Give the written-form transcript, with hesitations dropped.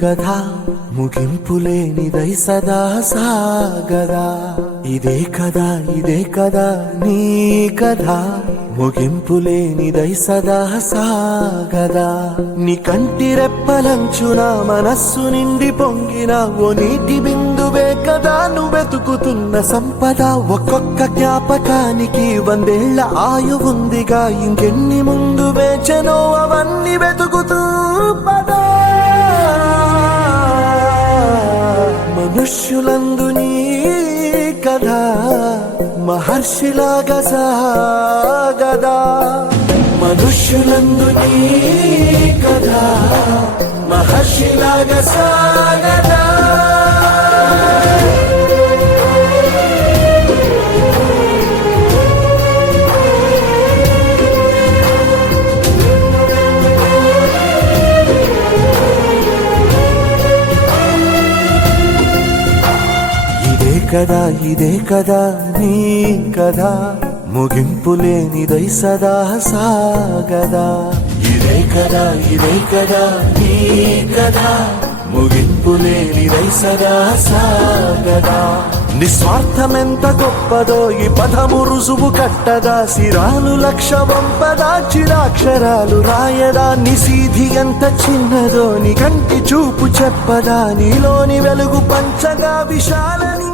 కథ ముగింపులేనిదై సదా సాగదా. ఇదే కదా నీ కథ ముగింపులేనిదై సదా సాగదా. నీ కంటి రెప్పలంచున మనస్సు నిండి పొంగిన ఓ నీటి బిందువే కదా నువ్వెతుకుతున్న సంపద. ఒక్కొక్క జ్ఞాపకానికి 100 ఏళ్ల ఆయువుందిగా, ఇంకెన్ని ముందు వేచనో అవన్నీ వెతుకుతూ పదా. మనుష్యులందు నీ కథ మహర్షిలాగా సాగదా. మనుష్యులందు నీ కథ మహర్షిలాగా సాగదా. ఇదే కదా నీ కథ ముగింపులేనిదై సదా సాగదా. ఇదే కదా నీ కథ ముగింపులేనిదై సదా సాగదా. నిస్వార్థమెంత గొప్పదో ఈ పదము రుజువు కట్టదా. సిరాలు 1,00,000 వంపదా, చిరాక్షరాలు రాయదా. నిశీధి ఎంత చిన్నదో నీ కంటి చూపు చెప్పదా. నీలోని వెలుగు పంచగా విశాలని